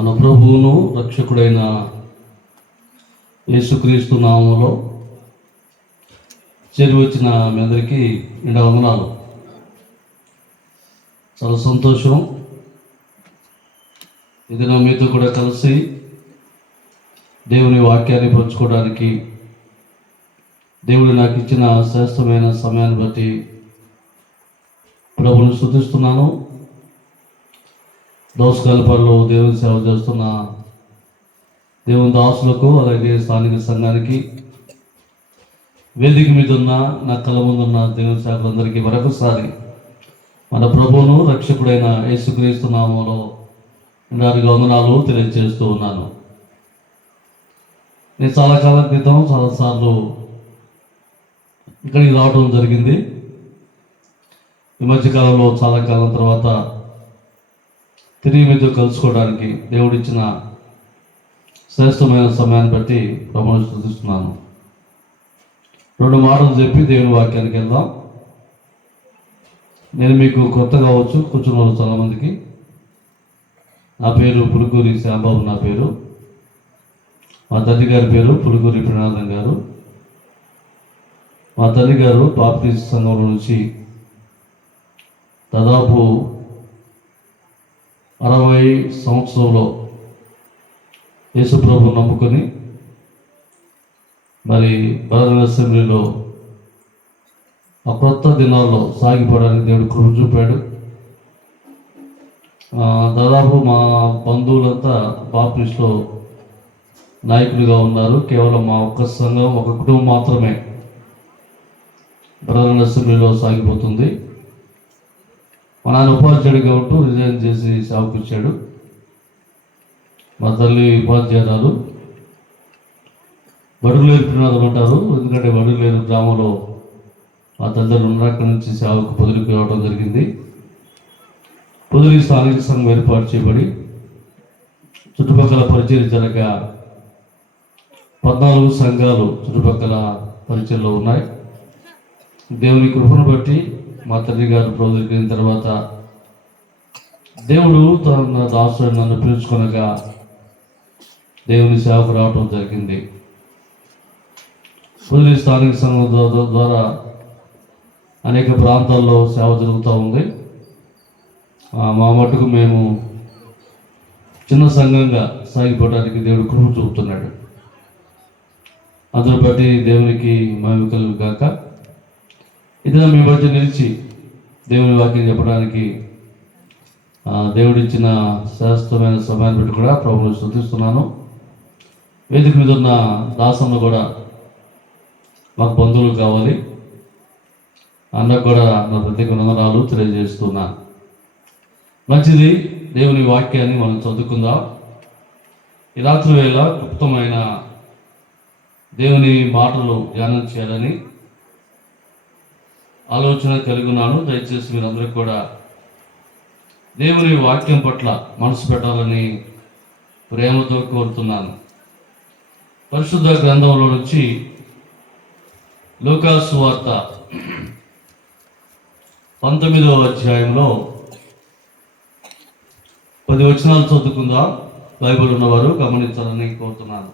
మన ప్రభువును రక్షకుడైన యేసుక్రీస్తు నామములో చేరి వచ్చిన మీ అందరికీ నిండా వందనాలు. చాలా సంతోషం ఇది నా మీతో కూడా కలిసి దేవుని వాక్యాన్ని పంచుకోవడానికి దేవుడు నాకు ఇచ్చిన శ్రేష్టమైన సమయాన్ని బట్టి ప్రభుని స్తుతిస్తున్నాను. దోసకాలపల్లిలో దేవుని సేవ చేస్తున్న దేవుని దాసులకు, అలాగే స్థానిక సంఘానికి, వేదిక మీద ఉన్న నా కళ్ళ ముందున్న దేవుని సేవలందరికీ మరొకసారి మన ప్రభువును రక్షకుడైన యేసుక్రీస్తు నామములో నిండారుగా వందనాలు తెలియజేస్తూ ఉన్నాను. నేను చాలా కాలం క్రితం చాలాసార్లు ఇక్కడికి రావడం జరిగింది. ఈ మధ్యకాలంలో చాలా కాలం తర్వాత తిరిగి మీతో కలుసుకోవడానికి దేవుడిచ్చిన శ్రేష్టమైన సమయాన్ని బట్టి ప్రభువును స్తుతిస్తున్నాను. 2 మాటలు చెప్పి దేవుని వాక్యానికి వెళ్దాం. నేను మీకు కొత్త కావచ్చు, కూర్చున్న వాళ్ళు చాలామందికి. నా పేరు పులుకూరి శ్యాంబాబు. నా పేరు, మా తల్లి గారి పేరు పులుకూరి ప్రణాదం గారు. మా తల్లి గారు బాప్టిస్ట్ సంఘంలో నుంచి దాదాపు 60 సంవత్సరంలో యేసుప్రభు నమ్ముకొని మరి బలమైన అసెంబ్లీలో ఆ క్రొత్త దినాల్లో సాగిపోవడానికి దేవుడు కృప చూపాడు. దాదాపు మా బంధువులంతా బాప్టిస్ట్లో నాయకులుగా ఉన్నారు. కేవలం మా ఒక్క సంఘం, ఒక కుటుంబం మాత్రమే బలమైన అసెంబ్లీలో సాగిపోతుంది. మా నాన్న ఉపాధ్యాయుడిగా ఉంటూ రిజైన్ చేసి సేవకు వచ్చాడు. మా తల్లి ఉపాధ్యాయురాలు. బడుగులేరు ప్రణాదం అంటారు, ఎందుకంటే బడుగులేరు గ్రామంలో మా తల్లిదండ్రులు ఉన్నారు. అక్కడి నుంచి సేవకు పొదిలికి రావడం జరిగింది. పొదిలి స్థానిక సంఘం ఏర్పాటు చేయబడి చుట్టుపక్కల పరిచయం జరగ 14 సంఘాలు చుట్టుపక్కల పరిచయంలో ఉన్నాయి. దేవుని కృపను బట్టి మా తల్లి గారు ప్రభుత్వం తర్వాత దేవుడు తన దాసుడు నన్ను పిలుచుకొనగా దేవుని సేవకు రావడం జరిగింది. పొదిలి స్థానిక సంఘం ద్వారా అనేక ప్రాంతాల్లో సేవ జరుగుతూ ఉంది. మా మట్టుకు మేము చిన్న సంఘంగా సాగిపోవడానికి దేవుడు కృప చూపుతున్నాడు. అందుని బట్టి దేవునికి మహిమ కలుగు గాక. ఇది మీ మధ్య నిలిచి దేవుని వాక్యం చెప్పడానికి దేవుడిచ్చిన శాస్త్రమైన సమయాన్ని బట్టి కూడా ప్రభువును స్తుతిస్తున్నాను. వేదిక మీద ఉన్న దాసన్న కూడా మాకు బంధువులు కావాలి. అన్నకు కూడా నా ప్రత్యేక వందనాలు తెలియజేస్తున్నాను. మంచిది, దేవుని వాక్యాన్ని మనం చదువుకుందాం. ఈ రాత్రి వేళ గుప్తమైన దేవుని మాటలు ధ్యానం చేయాలని ఆలోచన కలిగి ఉన్నాను. దయచేసి మీరందరూ కూడా దేవుని వాక్యం పట్ల మనసు పెట్టాలని ప్రేమతో కోరుతున్నాను. పరిశుద్ధ గ్రంథంలో నుంచి లూకా సువార్త 19వ అధ్యాయంలో 10 వచనాలు చదువుకుందాం. బైబిల్ ఉన్నవారు గమనించాలని కోరుతున్నాను.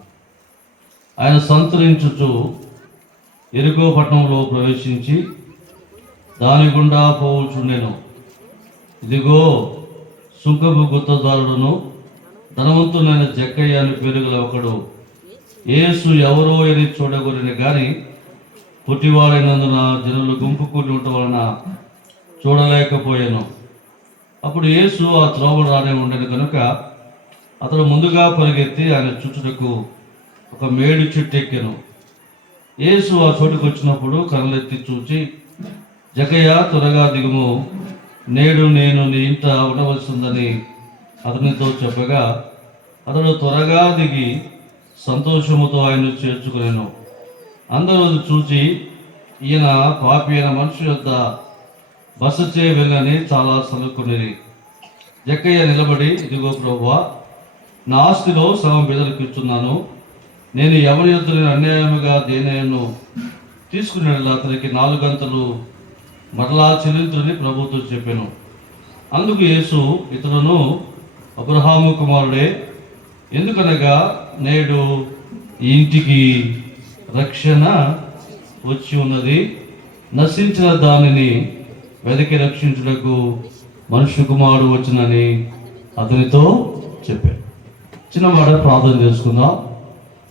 ఆయన సంతరించుచు యెరికో పట్టణంలో ప్రవేశించి దాని గుండా పోవచ్చుండెను. ఇదిగో సుంకపు గుత్తదారుడును ధనవంతులైన జక్కయ్య అని పేరు గల ఒకడు యేసు ఎవరో అని చూడగొరిన గాని పుట్టివాడైనందున జనులు గుంపు కూడి ఉండటం వలన చూడలేకపోయాను. అప్పుడు యేసు ఆ త్రోవ రానే ఉండను కనుక అతడు ముందుగా పరిగెత్తి ఆయన చుట్టుటకు ఒక మేడు చెట్టు ఎక్కెను. యేసు ఆ చోటుకు వచ్చినప్పుడు కళ్ళెత్తి చూచి, జక్కయ్య త్వరగా దిగుము, నేడు నేను నీ ఇంట ఉండవలసిందని అతనితో చెప్పగా అతడు త్వరగా దిగి సంతోషముతో ఆయన్ను చేర్చుకునేను. అందరూ చూచి ఈయన పాపి అయిన మనిషి యొద్ద బస చేయవెళ్ళని చాలా సనుక్కునేది. జక్కయ్య నిలబడి, ఇదిగో ప్రభువా, నా ఆస్తిలో సగం బెదరికి ఇస్తున్నాను. నేను ఎవరి యొద్ద అన్యాయముగా దేనయ్యను తీసుకునే అతనికి 4 గంటలు మరలా చెల్లించుని ప్రభుతో చెప్పాను. అందుకు యేసు ఇతడును అబ్రహాము కుమారుడే, ఎందుకనగా నేడు ఈ ఇంటికి రక్షణ వచ్చి ఉన్నది. నశించిన దానిని వెదకి రక్షించుటకు మనుష్య కుమారుడు వచ్చునని అతనితో చెప్పాడు. చిన్న మాట ప్రార్థన చేసుకుందాం.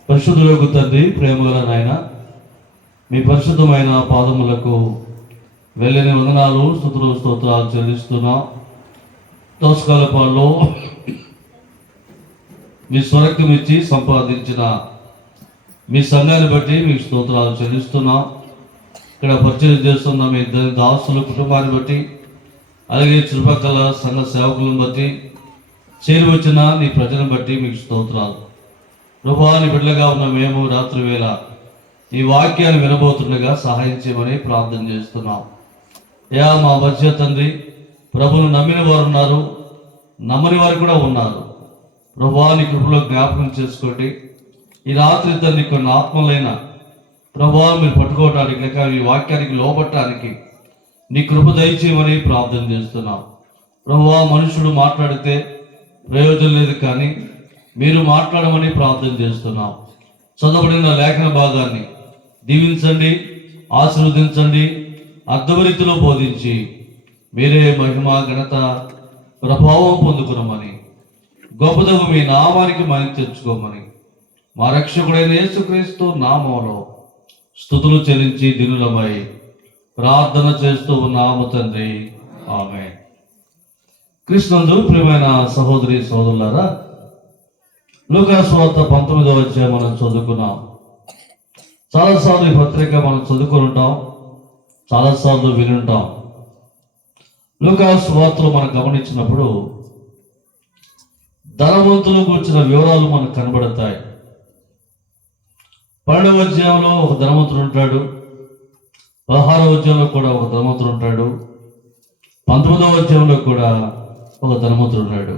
పరిశుద్ధులకు తండ్రి, ప్రేమగల నాయన, మీ పరిశుద్ధమైన పాదములకు వెళ్ళని వందనాలు, స్తుతులు, స్తోత్రాలు చెల్లిస్తున్నాం. దోసకాల పాల్లో మీ స్వరక్తం ఇచ్చి సంపాదించిన మీ సంఘాన్ని బట్టి మీకు స్తోత్రాలు చెల్లిస్తున్నాం. ఇక్కడ పరిచయం చేస్తున్న మీ దాసుల కుటుంబాన్ని బట్టి, అలాగే చుట్టుపక్కల సంఘ సేవకులను బట్టి, చేరి వచ్చిన నీ ప్రజలను బట్టి మీకు స్తోత్రాలు. ప్రభువా, నీ బిడ్డలుగా ఉన్న మేము రాత్రి వేళ ఈ వాక్యాన్ని వినబోతుండగా సహాయం చేయమని ప్రార్థన చేస్తున్నాం. మా మధ్య తండ్రి, ప్రభువును నమ్మిన వారు ఉన్నారు, నమ్మని వారు కూడా ఉన్నారు. ప్రభువా, నీ కృపలో జ్ఞాపకం చేసుకోండి. ఈ రాత్రి తండ్రి కొన్ని ఆత్మలైన ప్రభువా మీరు పట్టుకోవటానికి, లేక ఈ వాక్యానికి లోబట్టడానికి నీ కృప దయచేయమని ప్రార్థన చేస్తున్నాం. ప్రభువా, మనుషుడు మాట్లాడితే ప్రయోజనం లేదు, కానీ మీరు మాట్లాడమని ప్రార్థన చేస్తున్నాం. చదవబడిన లేఖన భాగాన్ని దీవించండి, ఆశీర్వదించండి, అర్థవరీతిలో బోధించి మీరే మహిమ, ఘనత, ప్రభావం పొందుకున్నామని, గొప్పదగు మీ నామానికి మహిమ తెచ్చుకోమని మా రక్షకుడైన యేసుక్రీస్తు నామంలో స్తుతులు చెల్లించి దినులమై ప్రార్థన చేస్తూ ఉన్నాము తండ్రి, ఆమేన్. కృష్ణందు ప్రియమైన సహోదరి సోదరులారా, లూకా సువార్త 19వ అధ్యాయం మనం చదువుకున్నాం. చాలాసార్లు ఈ పత్రిక మనం చదువుకుని ఉంటాం, చాలాసార్లు వినుంటాం. లూకా సువార్తలో మనం గమనించినప్పుడు ధనవంతులు గురించిన వివరాలు మనకు కనబడతాయి. 12వ అధ్యాయంలో ఒక ధనవంతుడు ఉంటాడు, 16వ అధ్యాయంలో కూడా ఒక ధనవంతుడు ఉంటాడు, 19వ అధ్యాయంలో కూడా ఒక ధనవంతుడు ఉన్నాడు.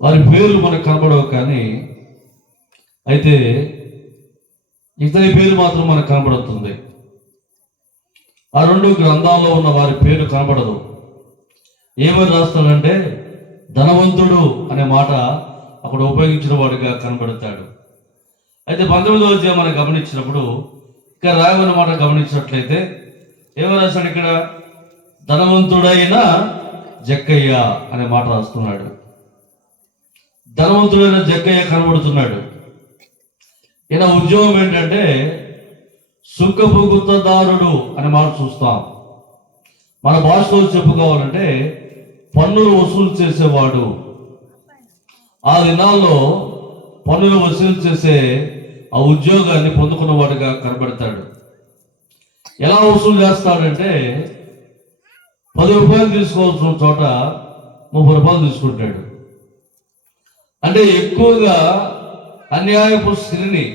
వారి పేర్లు మనకు కనబడవు, కానీ అయితే ఇతని పేరు మాత్రం మనకు కనబడుతుంది. ఆ 2 గ్రంథాల్లో ఉన్న వారి పేరు కనబడదు. ఏమని రాస్తాడంటే ధనవంతుడు అనే మాట అక్కడ ఉపయోగించిన వాడిగా కనబడతాడు. అయితే 19వ అధ్యాయం మనం గమనించినప్పుడు ఇక్కడ రాయమన్న మాట గమనించినట్లయితే ఏమని రాస్తాడు? ఇక్కడ ధనవంతుడైన జక్కయ్య అనే మాట రాస్తున్నాడు. ధనవంతుడైన జక్కయ్య కనబడుతున్నాడు. ఈయన ఉద్యోగం ఏంటంటే సుంకపు గుత్తదారుడు అనే మాట చూస్తాం. మన భాషలో చెప్పుకోవాలంటే పన్నులు వసూలు చేసేవాడు. ఆ దినాల్లో పన్నులు వసూలు చేసే ఆ ఉద్యోగాన్ని పొందుకున్నవాడుగా కనబడతాడు. ఎలా వసూలు చేస్తాడంటే 10 రూపాయలు తీసుకోవాల్సిన చోట 30 రూపాయలు తీసుకుంటాడు. అంటే ఎక్కువగా అన్యాయపు స్థితిని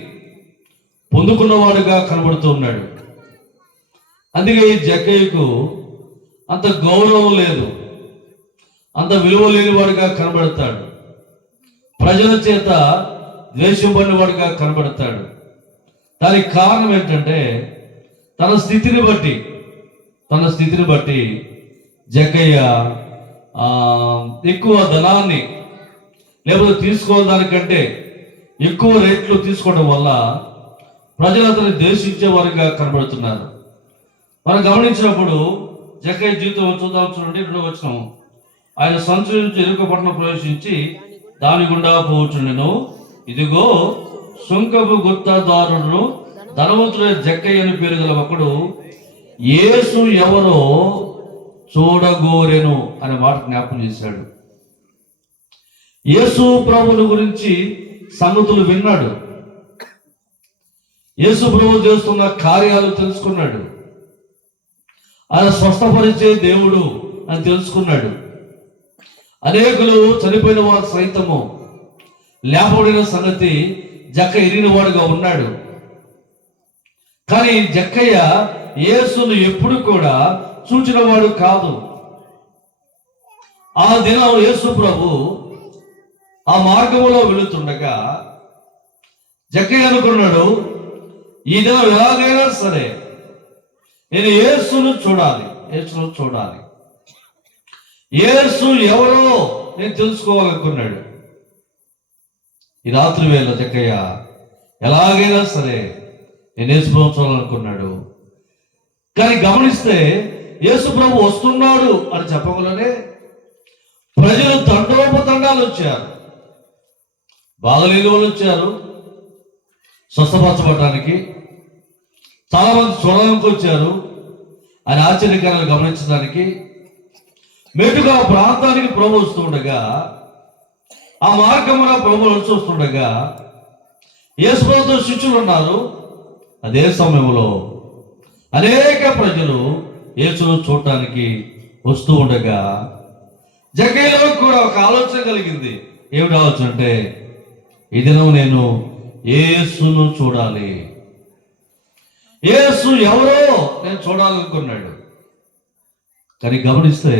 పొందుకున్నవాడుగా కనబడుతూ ఉన్నాడు. అందుకే ఈ జక్కయ్యకు అంత గౌరవం లేదు, అంత విలువ లేని వాడిగా కనబడతాడు. ప్రజల చేత ద్వేషింపడిన వాడిగా కనబడతాడు. దానికి కారణం ఏంటంటే తన స్థితిని బట్టి జక్కయ్య ఎక్కువ ధనాన్ని లేకపోతే తీసుకోవాలి దానికంటే ఎక్కువ రేట్లు తీసుకోవడం వల్ల ప్రజలు అతన్ని ద్వేషించే వారిగా కనబడుతున్నారు. మనం గమనించినప్పుడు జక్కయ్య జీవితం చూద్దాం, చూడండి. 2వ వచనం, ఆయన సంచు నుంచి ఎరుక పట్టణం ప్రవేశించి దాని గుండా పోవచ్చుండెను. ఇదిగో సుంకపు గుత్తదారుడు ధనవంతుడైన జక్కయ్య అని పేరు గల ఒకడు యేసు ఎవరో చూడగోరెను అనే మాట జ్ఞాపకం చేశాడు. యేసు ప్రభువుని గురించి సంగతులు విన్నాడు, యేసు ప్రభు చేస్తున్న కార్యాలు తెలుసుకున్నాడు, ఆయన స్వస్థపరిచే దేవుడు అని తెలుసుకున్నాడు. అనేకులు చనిపోయిన వారు సైతము లేపబడిన సంగతి జక్క ఎరిగిన వాడుగా ఉన్నాడు. కానీ జక్కయ్య యేసును ఎప్పుడు కూడా చూచిన వాడు కాదు. ఆ దినం యేసు ప్రభు ఆ మార్గంలో వెళుతుండగా జక్కయ్య అనుకున్నాడు, ఈ దినం ఎలాగైనా సరే నేను యేసును చూడాలి, యేసు ఎవరో నేను తెలుసుకోవాలనుకున్నాడు. ఈ రాత్రి వేళ జక్కయ్య ఎలాగైనా సరే నేను యేసు ప్రభువును చూడాలనుకున్నాడు. కానీ గమనిస్తే యేసు ప్రభు వస్తున్నాడు అని చెప్పగలనే ప్రజలు తండోపతండాలు వచ్చారు. బాగలేని వాళ్ళు వచ్చారు స్వస్థపరచబడటానికి, చాలా మంది చూడడానికి వచ్చారు. ఆయన ఆశ్చర్యకారాలు గమనించడానికి మేటుగా ప్రాంతానికి ప్రభు వస్తూ ఉండగా, ఆ మార్గమున ప్రభు నడిచి వస్తుండగా యేసు ప్రభుతో శిష్యులు ఉన్నారు. అదే సమయంలో అనేక ప్రజలు యేసును చూడటానికి వస్తూ ఉండగా జక్కయ్యలో కూడా ఒక ఆలోచన కలిగింది. ఏమిటి ఆలోచన అంటే, ఈ దినం నేను యేసును చూడాలి, యేసు ఎవరో నేను చూడాలనుకున్నాడు. కానీ గమనిస్తే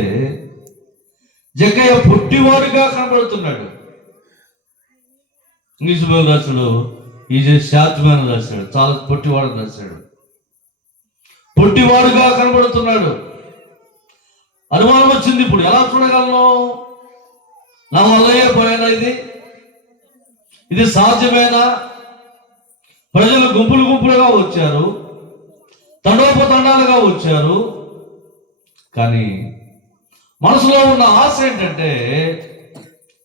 జక్కయ్య పొట్టివాడుగా కనబడుతున్నాడు. ఇంగ్లీష్ బైబిల్ రాశాడు, ఈజ్ ఏ షార్ట్ మ్యాన్ రాశాడు, చాలా పొట్టివాడు రాశాడు. పొట్టివాడుగా కనబడుతున్నాడు. అనుమానం వచ్చింది, ఇప్పుడు ఎలా చూడగలను? నా వల్లయ్యే పనేనా ఇది సాధ్యమేనా? ప్రజలు గుంపులు గుంపులుగా వచ్చారు, తండోపతండాలుగా వచ్చారు. కానీ మనసులో ఉన్న ఆశ ఏంటంటే,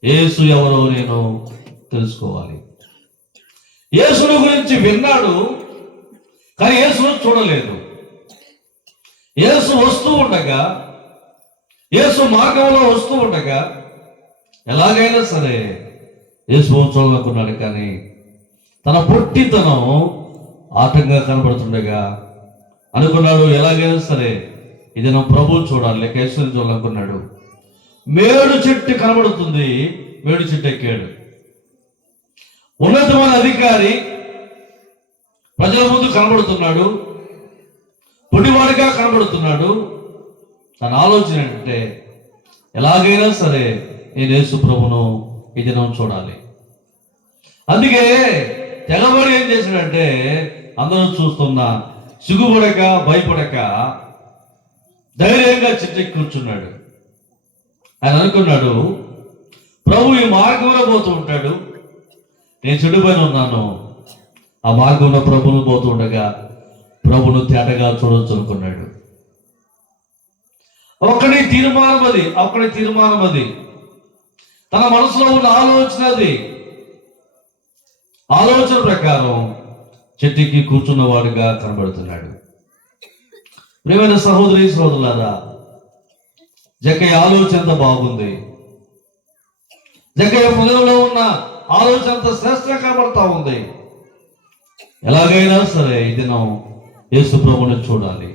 యేసు ఎవరో నేను తెలుసుకోవాలి. యేసును గురించి విన్నాడు, కానీ యేసును చూడలేదు. యేసు వస్తూ ఉండగా, యేసు మార్గంలో వస్తూ ఉండగా ఎలాగైనా సరే యేసు చూడాలనుకున్నాడు. కానీ తన పొట్టితనం ఆటంగా కనబడుతుండగా అనుకున్నాడు, ఎలాగైనా సరే ఇది నా ప్రభువు చూడాలి, లేక యేసుని చూడాలనుకున్నాడు. మేడు చెట్టు కనబడుతుంది, మేడు చెట్టు ఎక్కాడు. ఉన్నతమైన అధికారి ప్రజల ముందు కనబడుతున్నాడు, పొడివాడిగా కనబడుతున్నాడు. తన ఆలోచన ఏంటంటే, ఎలాగైనా సరే నేను యేసు ప్రభును ఈ దినం చూడాలి. అందుకే తెగబడి ఏం చేశాడంటే, అందరూ చూస్తున్నా సిగ్గుపడక భయపడక ధైర్యంగా చెట్టెక్కి కూర్చున్నాడు. ఆయన అనుకున్నాడు, ప్రభు ఈ మార్గంలో పోతూ ఉంటాడు, నేను చెడు పైన ఉన్నాను. ఆ మార్గంలో ప్రభును పోతూ ఉండగా ప్రభును తేటగా చూడవచ్చు అనుకున్నాడు. ఒక్కడి తీర్మానం అది తన మనసులో ఉన్న ఆలోచన ప్రకారం చెట్టుకి కూర్చున్నవాడుగా కనబడుతున్నాడు. ప్రియమైన సహోదరి సహోదరులారా, జక్కయ్య ఆలోచన ఎంత బాగుంది. జక్కయ్య హృదయంలో ఉన్న ఆలోచన అంత శ్రేష్టంగా కనబడతా ఉంది. ఎలాగైనా సరే ఈ దినం యేసు ప్రభువుని చూడాలి.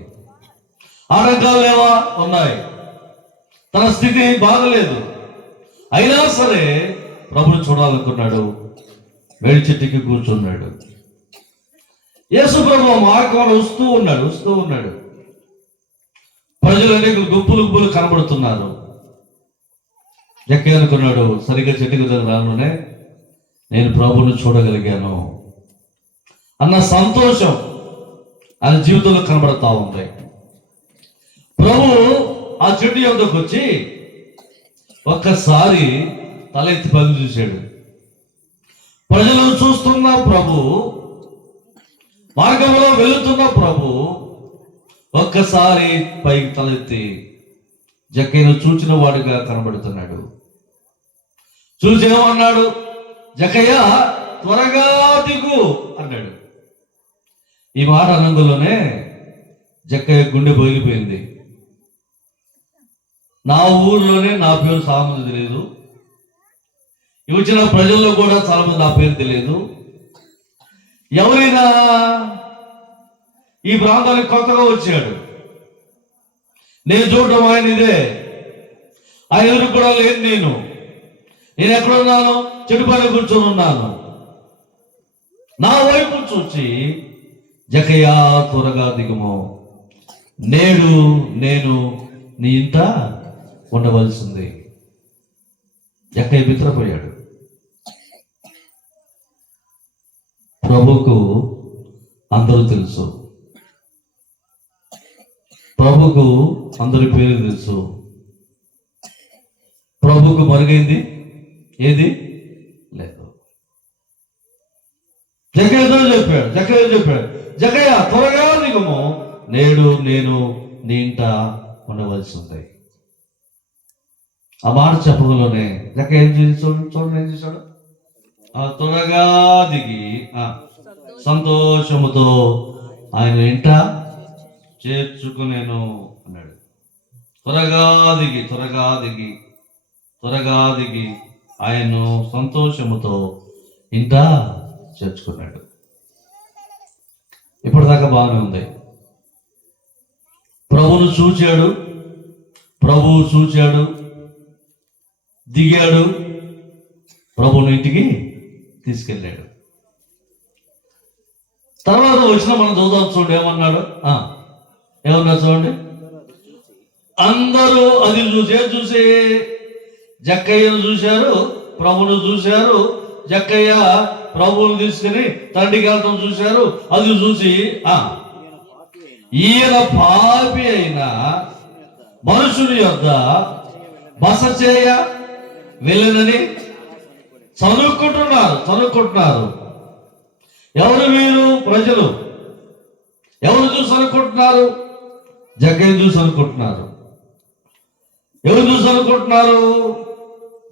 ఆటంకాలు లేవా? ఉన్నాయి. తన స్థితి బాగలేదు, అయినా సరే ప్రభుని చూడాలనుకున్నాడు. వేడి చెట్టుకి కూర్చున్నాడు. యేసు ప్రభు మార్గంలో వస్తూ ఉన్నాడు. ప్రజలు అనేక గుంపులు కనబడుతున్నారు. జక్కయ్య అనుకున్నాడు, సరిగ్గా చెట్టుకు రాగానే నేను ప్రభుని చూడగలిగాను అన్న సంతోషం ఆయన జీవితంలో కనబడతా ఉంది. ప్రభు ఆ చెట్టు యొద్దకు వచ్చి ఒక్కసారి తల ఎత్తి పైకి చూశాడు. ప్రజలను చూస్తున్న ప్రభు, మార్గంలో వెళుతున్న ప్రభు ఒక్కసారి పైకి తలెత్తి జక్కయ్యను చూచిన వాడిగా కనబడుతున్నాడు. చూసేమన్నాడు, జక్కయ్య త్వరగా దిగు అన్నాడు. ఈ మాట అనంగంలోనే జక్కయ్య గుండె బయలిపోయింది. నా ఊర్లోనే నా పేరు చాలా మంది తెలియదు, వచ్చిన ప్రజల్లో కూడా చాలా మంది నా పేరు తెలియదు. ఎవరైనా ఈ ప్రాంతానికి కొత్తగా వచ్చాడు, నేను చూడటం ఆయన ఇదే, ఆయన ఎదురు కూడా లేదు. నేను ఎక్కడున్నాను? చెట్టు పైన కూర్చొని ఉన్నాను. నా వైపు చూచి జక్కయ్య త్వరగా దిగుము, నేడు నేను నీ ఇంట ఉండవలసింది. జక్కయ్య బిత్రపోయాడు. ప్రభుకు అందరూ తెలుసు, ప్రభుకు అందరి పేరు తెలుసు. ప్రభుకు మరుగైంది ఏది లేదు. చెప్పాడు, జక్కయ్య చెప్పాడు, జక్కయ్య త్వరగా దిగుము, నేడు నేను నీ ఇంట ఉండవలసి ఉంది. ఆ మాట చెప్పడంలోనే జక్కయ్య ఏం చేసి చూడండి ఏం చేశాడు, త్వరగా దిగి సంతోషముతో ఆయన ఇంట చేర్చుకునేను అన్నాడు. త్వరగా దిగి ఆయన్ను సంతోషముతో ఇంట చేర్చుకున్నాడు. ఇప్పటిదాకా బాగానే ఉంది. ప్రభువు చూచాడు, దిగాడు, ప్రభువుని ఇంటికి తీసుకెళ్ళాడు. తర్వాత వచ్చిన మనం చదువుదాం, చూడండి ఏమన్నాడు. ఏమన్నా చూడండి, అందరూ అది చూసి జక్కయ్యను చూశారు, ప్రభువును చూశారు. జక్కయ్య ప్రభువును తీసుకుని తండ్రికి వెళ్ళటం చూశారు. అది చూసి ఈయన పాపి అయిన మనుషుని యొద్ద బస చేయ వెళ్ళనని చదువుకుంటున్నారు. ఎవరు వీరు? ప్రజలు. ఎవరు చూసి అనుకుంటున్నారు? జక్కయ్య చూసి అనుకుంటున్నారు. ఎవరు చూసి అనుకుంటున్నారు?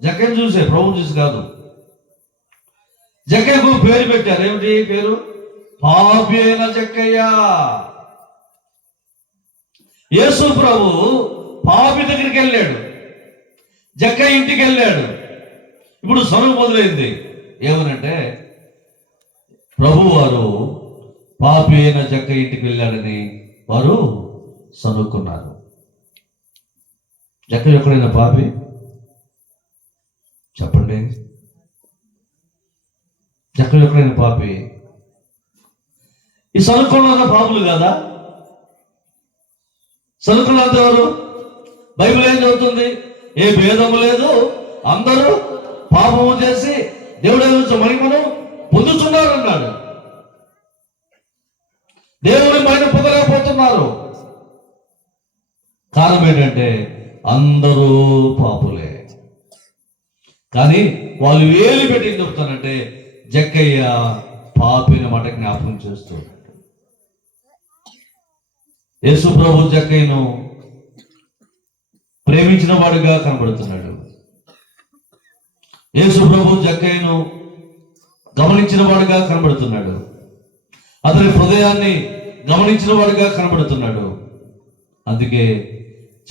జక్కయ్య చూసే, ప్రభు చూసి కాదు. జక్కయ్యకు పేరు పెట్టారు. ఏమిటి పేరు? పాపి అయిన జక్కయ్య. యేసు ప్రభు పాపి దగ్గరికి వెళ్ళాడు, జక్కయ్య ఇంటికి వెళ్ళాడు. ఇప్పుడు సనువు మొదలైంది. ఏమనంటే ప్రభు వారు పాపి అయిన జక్కయ్య ఇంటికి వెళ్ళాడని వారు సనుక్కున్నారు. జక్కయ్య ఎక్కడైనా పాపి? చెప్పండి. జక్కయ్య ఎక్కడైనా పాపి? ఈ సనుక్కున్న పాపులు కదా? సనుక్కున్నంత ఎవరు? బైబిల్ ఏం చెబుతుంది? ఏ భేదము లేదు, అందరూ పాపము చేసి దేవుడి నుంచి మహిమను పొందుతున్నారు అన్నాడు. దేవుని మహిమ పొందలేకపోతున్నారు. కారణం ఏంటంటే అందరూ పాపులే. కానీ వాళ్ళు వేలు పెట్టి చెప్తానంటే జక్కయ్య పాపిని మాట జ్ఞాపకం చేస్తున్నాడు. యేసు ప్రభు జక్కయ్యను ప్రేమించిన వాడిగా కనబడుతున్నాడు. యేసు ప్రభు జక్కయ్యను గమనించిన వాడిగా కనబడుతున్నాడు. అతని హృదయాన్ని గమనించిన వాడిగా కనబడుతున్నాడు. అందుకే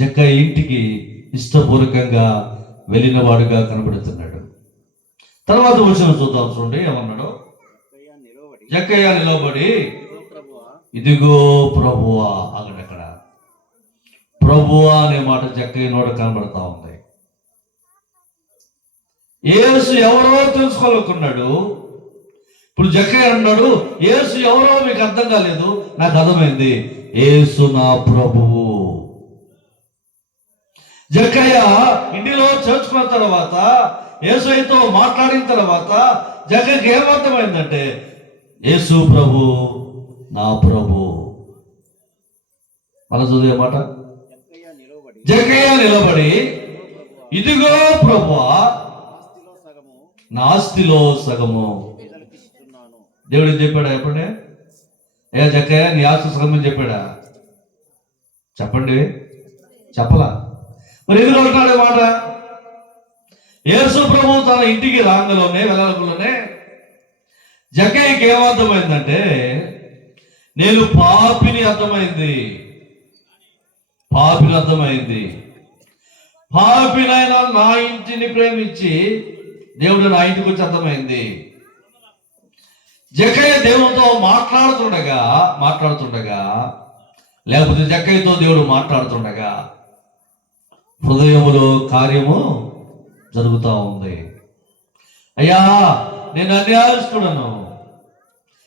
జక్కయ్య ఇంటికి ఇష్టపూర్వకంగా వెళ్ళిన వాడిగా కనబడుతున్నాడు. తర్వాత వచనం చూద్దాం, చూడండి ఏమన్నాడు. జక్కయ్య నిలబడి, ఇదిగో ప్రభువా. అక్కడ ప్రభువా అనే మాట జక్కయ్య నోట కనబడతా ఉంది. యేసు ఎవరో తెలుసుకోవాలనుకున్నాడు. ఇప్పుడు జక్కయ్య అన్నాడు, యేసు ఎవరో మీకు అర్థం కాలేదు, నాకు అర్థమైంది, యేసు నా ప్రభువు. జక్కయ్య ఇంటిలో చేర్చుకున్న తర్వాత, యేసుతో మాట్లాడిన తర్వాత జక్కయ్యకి ఏమర్థమైందంటే యేసు ప్రభు నా ప్రభు. అలా చదివే మాట. జక్కయ్య నిలబడి, ఇదిగో ప్రభువా, నా ఆస్తిలో సగము దేవుడికి చెప్పాడా? ఎప్పుడే జక్కయ్య నీ ఆస్తి సగం అని చెప్పాడా? చెప్పండి, చెప్పలా. మరి ఎందుకు అంటున్నాడు మాట? యేసు ప్రభు తన ఇంటికి వెళ్ళలోనే జక్కయ్యకి ఏమర్థమైందంటే నేను పాపిని అర్థమైంది. పాపినైనా నా ఇంటిని ప్రేమించి దేవుడు నా ఇంటికి వచ్చి అర్థమైంది. జక్కయ్య దేవుడితో మాట్లాడుతుండగా లేకపోతే జక్కయ్యతో దేవుడు మాట్లాడుతుండగా హృదయములో కార్యము జరుగుతూ ఉంది. అయ్యా, నేను అన్యాయస్తుడను,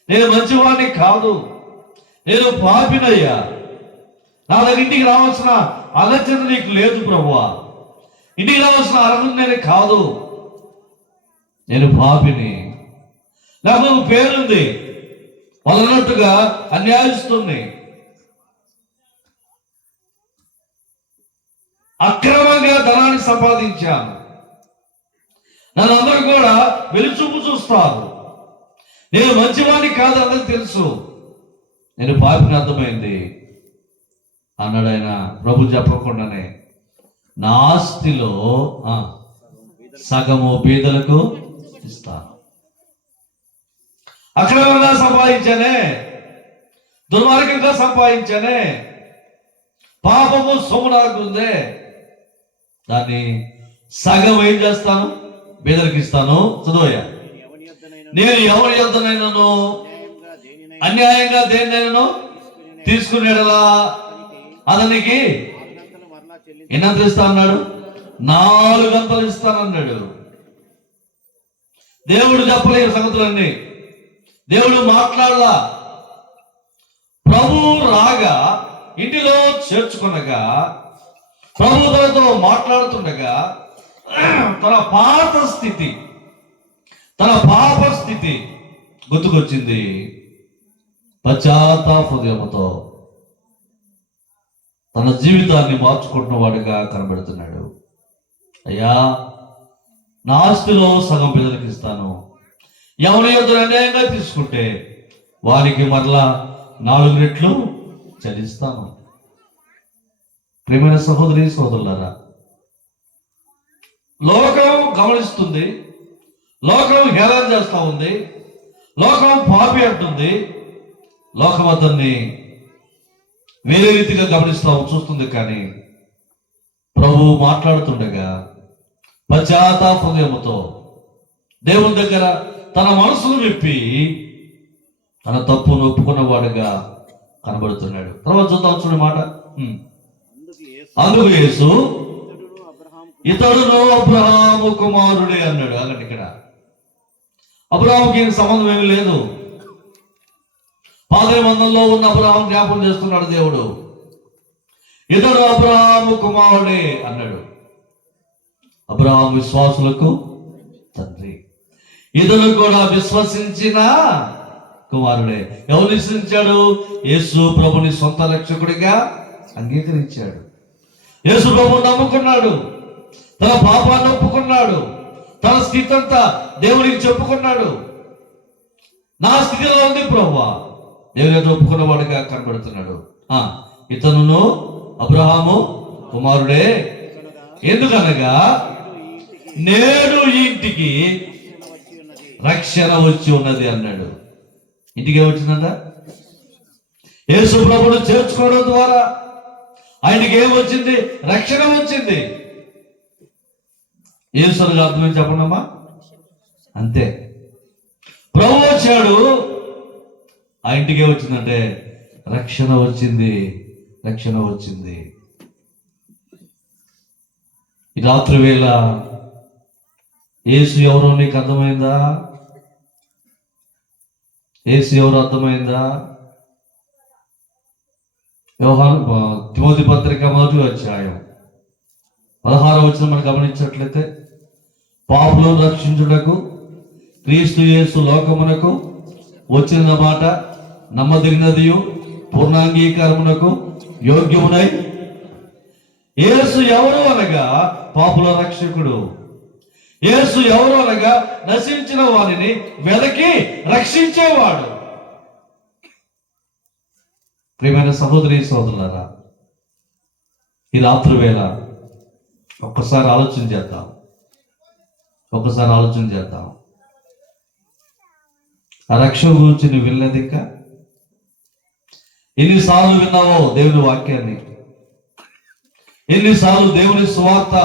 నేను మంచివాడిని కాదు, నేను పాపినయ్యా, నా దగ్గర ఇంటికి రావాల్సిన అలచన నీకు లేదు ప్రభువా, ఇంటికి రావాల్సిన అర్హత నేను కాదు, నేను పాపిని, నాకు ఒక పేరుంది, వాళ్ళు అన్నట్టుగా అన్యాయస్తుని, అక్రమంగా ధనాన్ని సంపాదించాను, నన్ను అందరూ కూడా వెలుచూపు చూస్తారు, నేను మంచివాడిని కాదు అందరికి తెలుసు, నేను పాపిని అర్థమైంది అన్నాడు ఆయన. ప్రభు చెప్పకుండానే నా ఆస్తిలో సగము బీదలకు ఇస్తాను. అక్రమంగా సంపాదించానే, దుర్మార్గంగా సంపాదించానే, పాపము సొమ్ము నాకుందే, దాన్ని సగం ఏం చేస్తాను? బీదలకు ఇస్తాను. చదువుయ, నేను ఎవరి యొద్దనైనాను అన్యాయంగా దేన్నైనాను తీసుకునేలా అతనికి ఎన్నంతలు ఇస్తా అన్నాడు? 4 గంటలు ఇస్తానన్నాడు. దేవుడు చెప్పలేని సంగతులన్నీ, దేవుడు మాట్లాడలా. ప్రభు రాగా ఇంటిలో చేర్చుకునగా, ప్రభు తనతో మాట్లాడుతుండగా తన పాత స్థితి, తన పాప స్థితి గుర్తుకొచ్చింది. పశ్చాత్తాప హృదయంతో తన జీవితాన్ని మార్చుకుంటున్న వాడిగా కనబడుతున్నాడు. అయ్యా, నా ఆస్తిలో సగం బీదలకు ఇస్తాను, ఎవరి యొద్ద అన్యాయంగా తీసుకుంటే వారికి మరలా 4 రెట్లు చెల్లిస్తాను. ప్రియమైన సహోదరి సోదరులారా, లోకం గమనిస్తుంది, లోకం హేళన చేస్తా ఉంది, లోకం పాపి అంటుంది, లోకం అతన్ని వేరే రీతిగా చూస్తుంది. కానీ ప్రభు మాట్లాడుతుండగా పశ్చాత్తాప హృదయముతో దేవుని దగ్గర తన మనసును విప్పి తన తప్పును ఒప్పుకున్న వాడుగా కనబడుతున్నాడు. తర్వాత చూద్దాం, చూడండి మాట. అందుకు యేసు ఇతడును అబ్రహాము కుమారుడే అన్నాడు. అలాంటి ఇక్కడ అబ్రహాముకి సంబంధం ఏమీ లేదు. పాత నిబంధనలో ఉన్న అబ్రహాం జ్ఞాపకం చేస్తున్నాడు దేవుడు. ఇతడు అబ్రహాము కుమారుడే అన్నాడు. అబ్రహాం విశ్వాసులకు తండ్రి, ఇతడు కూడా విశ్వసించిన కుమారుడే. ఎవరు విశ్వసించాడు? యేసు ప్రభుని సొంత రక్షకుడిగా అంగీకరించాడు. యేసు ప్రభుని నమ్ముకున్నాడు, తన పాపాన్ని ఒప్పుకున్నాడు, తన స్థితి అంతా దేవుడికి చెప్పుకున్నాడు. నా స్థితిలో ఉంది ప్రభువా, దేవుని ఒప్పుకున్నవాడుగా కనబడుతున్నాడు. ఇతను అబ్రహాము కుమారుడే, ఎందుకనగా నేడు ఈ ఇంటికి రక్షణ వచ్చి ఉన్నది అన్నాడు. ఇంటికి ఏమొచ్చిందంట? యేసు ప్రభువును చేర్చుకోవడం ద్వారా ఆయనకి ఏమొచ్చింది? రక్షణ వచ్చింది. యేసుగా అర్థం చెప్పండమ్మా. అంతే, ప్రభు వచ్చాడు, ఆ ఇంటికి ఏమొచ్చిందంటే రక్షణ వచ్చింది, రక్షణ వచ్చింది. ఈ రాత్రి వేళ యేసు ఎవరో నీకు అర్థమైందా? యేసు ఎవరు అర్థమైందా? తిమోతి పత్రిక 1వ అధ్యాయం 16వ వచనం మనం గమనించినట్లయితే, పాపులను రక్షించుటకు క్రీస్తు యేసు లోకమునకు వచ్చిన మాట నమ్మదగినదియు పూర్ణాంగీకారమునకు యోగ్యమునై. యేసు ఎవరు అనగా పాపుల రక్షకుడు. యేసు ఎవరు అనగా నశించిన వారిని వెదకి రక్షించేవాడు. ప్రియమైన సహోదరి సోదరులారా, ఈ రాత్రి వేళ ఒక్కసారి ఆలోచన చేద్దాం, ఒక్కసారి ఆలోచన చేద్దాం. ఆ రక్షణ గురించి నువ్వు వినలేదు ఇంకా? ఎన్నిసార్లు విన్నావో దేవుని వాక్యాన్ని? ఎన్నిసార్లు దేవుని సువార్త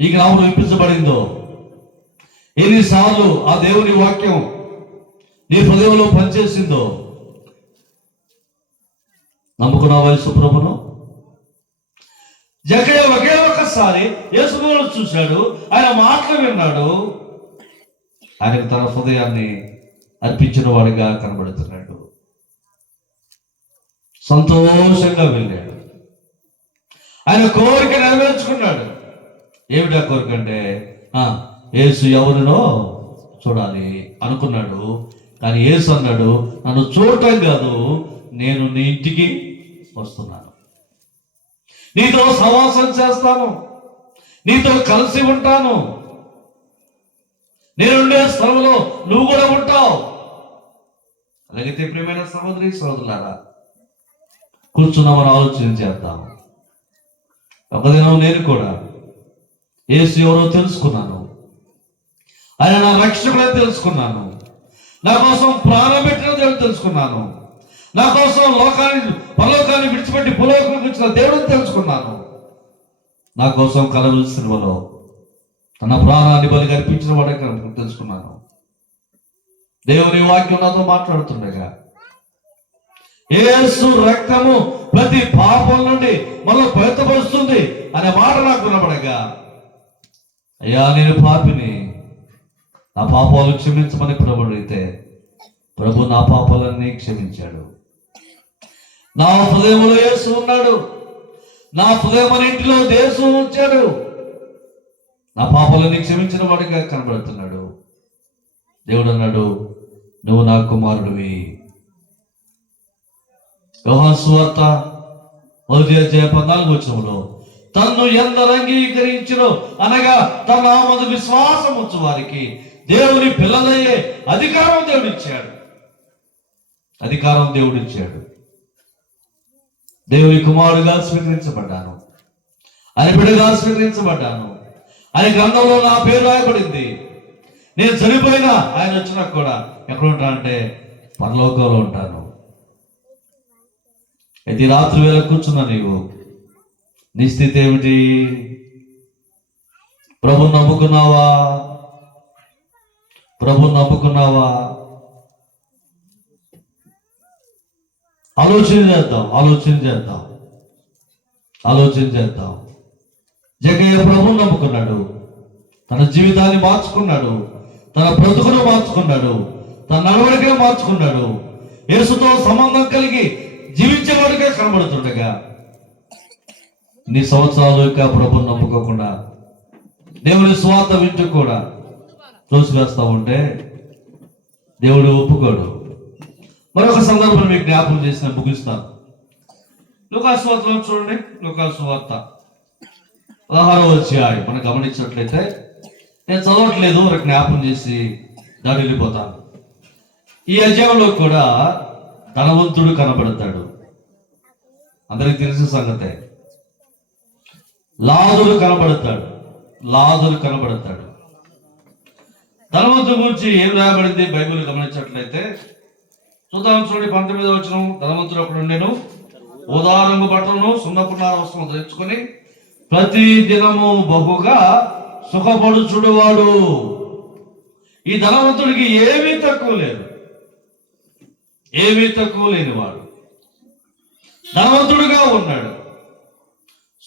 ఈ గ్రామంలో వినిపించబడిందో? ఎన్నిసార్లు ఆ దేవుని వాక్యం నీ హృదయంలో పనిచేసిందో? నమ్ముకున్నావా యేసు ప్రభును? జక్కయ్య ఒకే ఒక్కసారి యేసు ప్రభువును చూశాడు, ఆయన మాటలు విన్నాడు, ఆయనకు తన హృదయాన్ని అర్పించిన వాడిగా కనబడుతున్నాడు. సంతోషంగా వెళ్ళాడు, ఆయన కోరిక నెరవేర్చుకున్నాడు. ఏమిటా కోరిక అంటే యేసు ఎవరినో చూడాలి అనుకున్నాడు. కానీ యేసు అన్నాడు, నన్ను చూడటం కాదు, నేను నీ ఇంటికి వస్తున్నాను, నీతో సహవాసం చేస్తాను, నీతో కలిసి ఉంటాను, నేనుండే స్థలంలో నువ్వు కూడా ఉంటావు, అలాగైతే ప్రియమైన సహోదరి సహోదరులారా, కూర్చున్న మనం ఆలోచన చేద్దాం. ఒక దినం నేను కూడా యేసు ఎవరో తెలుసుకున్నాను. ఆయన నా రక్షకుడని తెలుసుకున్నాను. నా కోసం ప్రాణం పెట్టిన దేవుడు తెలుసుకున్నాను. నా కోసం పరలోకాన్ని విడిచిపెట్టి భూలోకానికి వచ్చిన దేవుడిని తెలుసుకున్నాను. నా కోసం కలవరి సిలువలో తన ప్రాణాన్ని బలిగా అర్పించిన వాడే తెలుసుకున్నాను. దేవుని వాక్యం నాతో మాట్లాడుతుండగా, యేసు రక్తము ప్రతి పాపం నుండి మనల్ని బయటపరుస్తుంది అనే మాట నాకు వినబడగా, అయ్యా నేను పాపిని, నా పాపాలు క్షమించమని ప్రభు అడిగితే ప్రభు నా పాపాలన్నీ క్షమించాడు. నా హృదయంలో యేసు ఉన్నాడు. నా హృదయం అనే ఇంటిలో యేసు ఉంచాడు. నా పాపాలన్నీ క్షమించిన వాడిగా కనబడుతున్నాడు. దేవుడు అన్నాడు, నువ్వు నా కుమారుడివి. యోహాను సువార్త 1:14 తన్ను ఎందరు అంగీకరించినో అనగా తన నామమున విశ్వాసం ఉంచు వారికి దేవుని పిల్లలయ్యే అధికారం దేవుడిచ్చాడు. అధికారం దేవుడిచ్చాడు. దేవుని కుమారుడుగా స్వీకరించబడ్డాను. ఆయన బిడ్డగా స్వీకరించబడ్డాను. ఆయన గ్రంథంలో నా పేరు రాయబడింది. నేను చనిపోయినా ఆయన వచ్చినా కూడా ఎక్కడ ఉంటానంటే పరలోకంలో ఉంటాను. అయితే రాత్రి వేళ కూర్చున్నా నీవు, నీ స్థితి ఏమిటి? ప్రభుని నమ్ముకున్నావా? ప్రభుని నమ్ముకున్నావా? ఆలోచన చేద్దాం. జగ్గయ్య ప్రభుని నమ్ముకున్నాడు. తన జీవితాన్ని మార్చుకున్నాడు. తన బ్రతుకును మార్చుకున్నాడు. తన నడవడికను మార్చుకున్నాడు. యేసుతో సంబంధం కలిగి జీవించేవాడిగా కనబడుతుండగా, నీ సంవత్సరాలు ఇంకా ప్రభుని నమ్ముకోకుండా దేవుని స్వార్థ వింటూ కూడా తోసివేస్తా ఉంటే దేవుడు ఒప్పుకోడు. మరొక సందర్భం మీకు జ్ఞాపకం చేసిన ముగిస్తాను. లూకాసు వార్తలో చూడండి. లూకాసు వార్త 16వ అధ్యాయం మనం గమనించినట్లయితే, నేను చదవట్లేదు, ఒక జ్ఞాపకం చేసి దాడి వెళ్ళిపోతాను. ఈ అధ్యాయంలో కూడా ధనవంతుడు కనబడతాడు. అందరికి తెలిసిన సంగతే. లాజరు కనబడతాడు. ధనవంతుడి గురించి ఏం రాయబడింది బైబిల్ గమనించినట్లయితే చూద్దాం. చూడండి 19వ వచనం. ధనవంతుడు ఒకడు ఉండెను, ఊదా రంగు బట్టలను సున్నపున్నార వస్త్రం ధరించుకొని ప్రతి దినము బహుగా సుఖపడుచుడువాడు. ఈ ధనవంతుడికి ఏమీ తక్కువ లేనివాడు ధనవంతుడిగా ఉన్నాడు.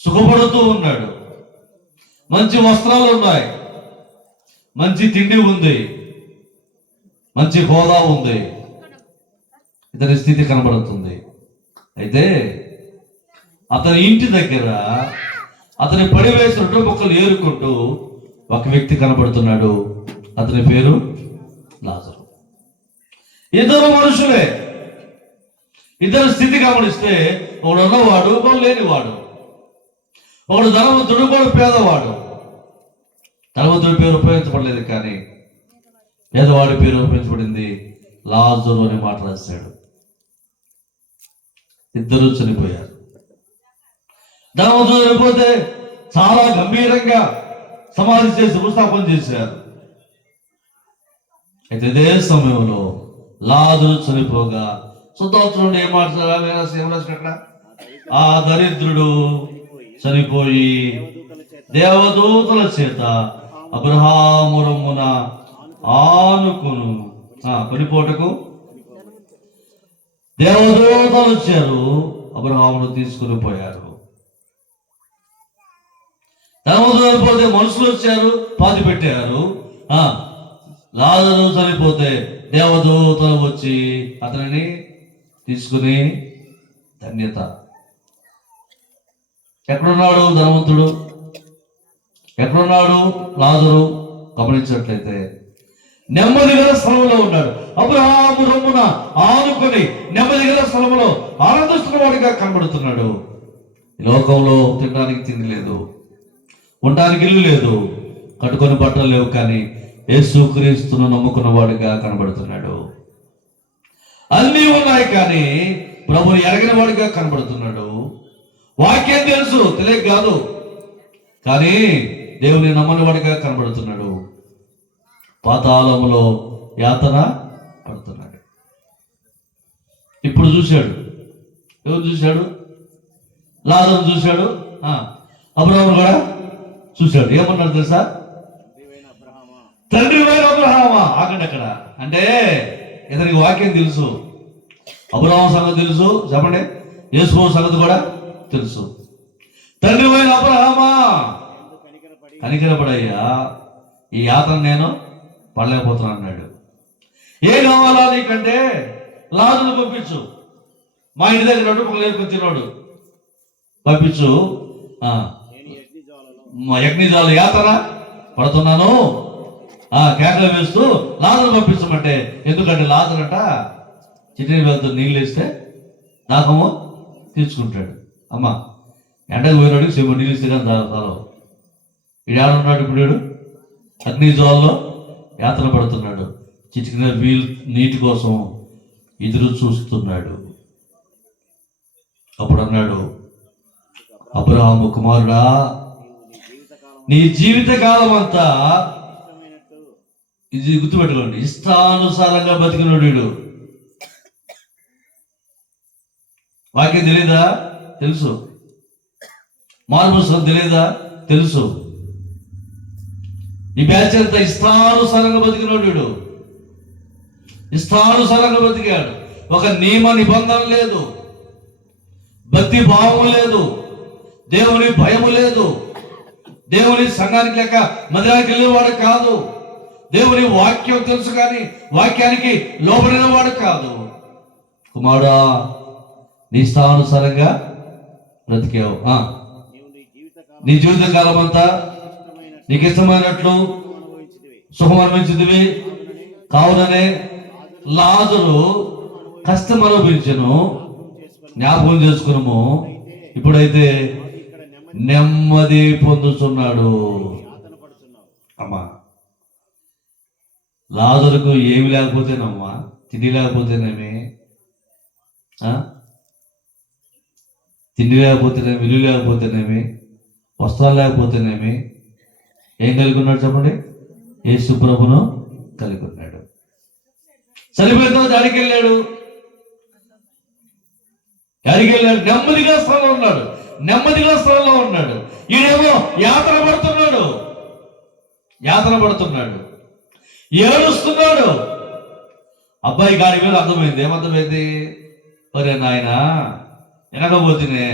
సుఖపడుతూ ఉన్నాడు. మంచి వస్త్రాలు ఉన్నాయి, మంచి తిండి ఉంది, మంచి హోదా ఉంది. ఇతని స్థితి కనబడుతుంది. అయితే అతని ఇంటి దగ్గర అతని పడివేసిన రొట్టె ముక్కలు ఏరుకుంటూ ఒక వ్యక్తి కనబడుతున్నాడు. అతని పేరు లాజరు. ఇద్దరు మనుషులే. ఇద్దరు స్థితి గమనిస్తే, ఒకడు ఉన్నవాడు, ఒకడు లేనివాడు. ఒకడు ధనవంతుడు, ఒకడు పేదవాడు. ధనవంతుడి పేరు ఉపయోగించబడలేదు, కానీ పేదవాడి పేరు ఉపయోగించబడింది. లాజరు అని మాట రాశాడు. ఇద్దరు చనిపోయారు. ధనవంతుడు చనిపోతే చాలా గంభీరంగా సమాధి చేసి భూస్థాపన చేశారు. అయితే ఇదే సమయంలో లాజరు చనిపోగా సుధాచుడు ఏం మాట్లాడారు? ఆ దరిద్రుడు చనిపోయి దేవదూతల చేత అబ్రహాము రొమ్మున ఆనుకును కొనిపోటకు దేవదూతలు వచ్చారు, అబ్రహామును తీసుకుని పోయారు. ధనవంతుడు చనిపోతే మనుషులు వచ్చారు, పాతి పెట్టారు. లాజరు చనిపోతే దేవదూతలు వచ్చి అతనిని తీసుకుని ధన్యత. ఎక్కడున్నాడు ధనవంతుడు? ఎక్కడున్నాడు లాజరు? గమనించినట్లయితే నెమ్మది గల స్థలంలో ఉన్నాడు. అబ్రహాము రొమ్మున ఆనుకొని నెమ్మది గల స్థలంలో ఆనందిస్తున్న వాడిగా కనబడుతున్నాడు. ఈ లోకంలో తినడానికి తిండి లేదు, ఉండడానికి ఇల్లు లేదు, కట్టుకొని బట్టలు లేవు, కానీ యేసుక్రీస్తును నమ్ముకున్న వాడిగా కనబడుతున్నాడు. అన్నీ ఉన్నాయి, కానీ ప్రభుని ఎరగిన వాడిగా కనబడుతున్నాడు. వాక్యం తెలుసు, తెలియక కాదు, కానీ దేవుని నమ్మని వాడిగా కనబడుతున్నాడు. పాతాళములో యాతన పడుతున్నాడు. ఇప్పుడు చూశాడు, ఎవరు చూశాడు? లాజరు చూశాడు, అబ్రహాము కూడా చూశాడు. ఏమన్నాడు తెలుసా? తండ్రి వైన అబ్రహామా. ఆగండి అక్కడ. అంటే ఇతనికి వాక్యం తెలుసు, అబ్రహాము సంగతి తెలుసు, చెప్పండి, యేసు సంగతి కూడా తెలుసు. తండ్రి వైన అబ్రహామా, కనికరపడయ్యా, ఈ యాతన నేను పడలేకపోతున్నాను అన్నాడు. ఏ కావాలా నీకంటే లాజరును పంపించు, మా ఇంటి దగ్గర రొట్టె లేపుకొని తిన్నాడు, పంపించు. యజ్ఞజాల యాతన పడుతున్నాను, కేకలు వేస్తూ లాజరు పంపించమంటే, ఎందుకంటే లాజరంట చిట్టి వెళ్తూ నీళ్ళు వేస్తే దాహము తీర్చుకుంటాడు. అమ్మ ఎండకు పోయినాడు, సేపు నీళ్ళు ఇస్తే కానీ తాగవు. వీడు ఏడున్నాడు? ఇప్పుడు అగ్ని జ్వాలలో యాతన పడుతున్నాడు, చిటికిన నీటి కోసం ఎదురు చూస్తున్నాడు. అప్పుడు అన్నాడు, అబ్రహాము కుమారుడా, నీ జీవితకాలం అంతా, ఇది గుర్తుపెట్టుకోండి, ఇష్టానుసారంగా బతికినోడు వీడు. వాక్యం తెలీదా? తెలుసు. మార్పుసం తెలీదా? తెలుసు. ఈ బ్యాచ్ అంతా ఇష్టానుసారంగా బతికినోడు వీడు. ఇష్టానుసారంగా బతికాడు. ఒక నియమ నిబంధన లేదు, భక్తి భావము లేదు, దేవుని భయము లేదు, దేవుని సంఘానికి లేక మందిరానికి వెళ్ళేవాడు కాదు, దేవుని వాక్యం తెలుసు కానీ వాక్యానికి లోబడిన వాడు కాదు. కుమారుడా, నీ ఇష్టానుసారంగా బ్రతికావు, నీ జీవితకాలం అంతా నీకు ఇష్టమైనట్లు సుఖం అనుభవించింది. కావుననే లాజరు కష్టం అనుభవించను, జ్ఞాపకం చేసుకున్నాము, ఇప్పుడైతే నెమ్మది పొందుతున్నాడు. అమ్మా, లాజరుకు ఏమి లేకపోతేనమ్మా, తిండి లేకపోతేనేమి, తిండి లేకపోతేనేమి, ఇల్లు లేకపోతేనేమి, వస్త్రాలు లేకపోతేనేమి, ఏం కలిగి ఉన్నాడు చెప్పండి? యేసు ప్రభును కలిగి ఉన్నాడు. చనిపోయిన తర్వాత అడిగి వెళ్ళాడు, నెమ్మదిగా స్థలంలో ఉన్నాడు, నెమ్మదిగా స్థలంలో ఉన్నాడు. ఈడేమో యాతన పడుతున్నాడు, ఏడుస్తున్నాడు. అబ్బాయి గాడి మీద అర్థమైంది. ఏమర్థమైంది? ఒరే నాయన, వినకపోతేనే,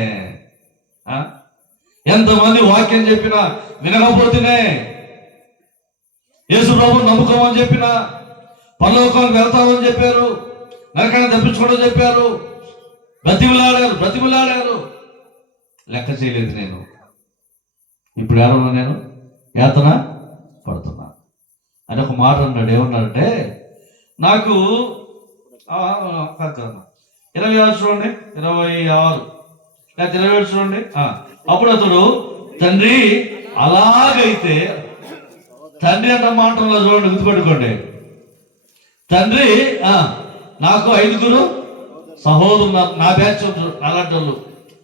ఎంతమంది వాక్యం చెప్పినా వినకపోతేనే, యేసు ప్రభు నమ్ముకోమని చెప్పినా, పరలోకానికి వెళ్తామని చెప్పారు, నరకాన్ని తప్పించుకోవడం చెప్పారు, బ్రతిమలాడారు, లెక్క చేయలేదు నేను. ఇప్పుడు ఏమన్నా, నేను యాతన పడుతున్నా అని ఒక మాట అన్నాడు. ఏమన్నాడంటే, నాకు 26 చూడండి, 26 లేకపోతే 27 చూడండి. అప్పుడు అతడు, తండ్రి అలాగైతే, తండ్రి అంట మాటల్లో చూడండి, గుర్తుపెట్టుకోండి, తండ్రి నాకు 5 సహోదరులు, నా బ్యాచ్ అలాంటి వాళ్ళు